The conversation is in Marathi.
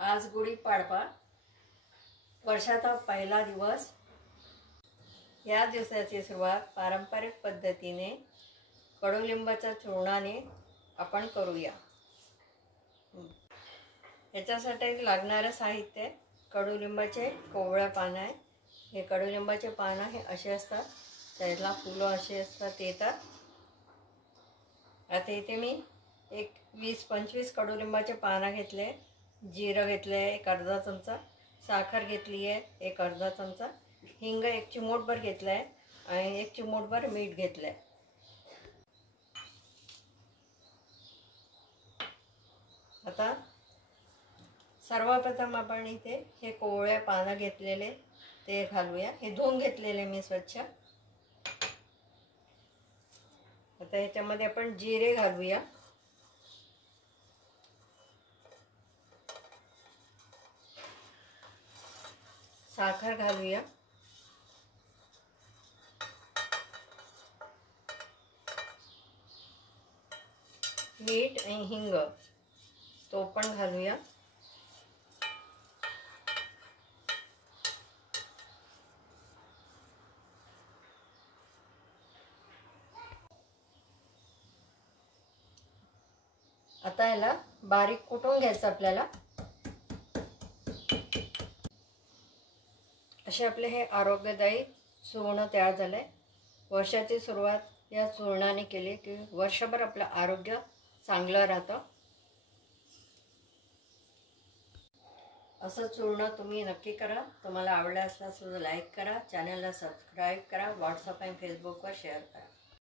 आज गुढीपाडवा, वर्षाचा पहिला दिवस। या दिवसाची सुरुवात पारंपरिक पद्धतीने कडुलिंबाच्या चूर्णाने आपण करूया। याच्यासाठी लागणारे साहित्य कडुलिंबाचे कोवळ्या पानं आहे। हे कडुलिंबाचे पानं हे असे असतात, त्याला फुलं असे असतात ते येतात। आता इथे मी एक 20-25 कडुलिंबाचे पानं घेतले, जिरं घेतले एक अर्धा चमचा, साखर घेतली आहे एक अर्धा चमचा, हिंग एक चिमूटभर घेतला आहे आणि एक चिमूटभर मीठ घेतलं आहे। आता सर्वप्रथम आपण इथे हे कोवळ्या पानं घेतलेले ते घालूया। हे धुवून घेतलेले मी स्वच्छ। आता याच्यामध्ये आपण जिरे घालूया, साखर घालूया, मीठ आणि हिंग तो पण घालूया। आता याला बारीक कुटून घ्यायचं आपल्याला। असे आपले हे आरोग्यदायी चूर्ण तयार झाले। वर्षाची सुरुवात या चूर्णाने केली की वर्षभर आपलं आरोग्य चांगलं राहतं। असं चूर्ण तुम्ही नक्की करा। तुम्हाला आवडलं असल्यास लाईक करा, चॅनलला सबस्क्राईब करा, व्हॉट्सअप आणि फेसबुकवर शेअर करा।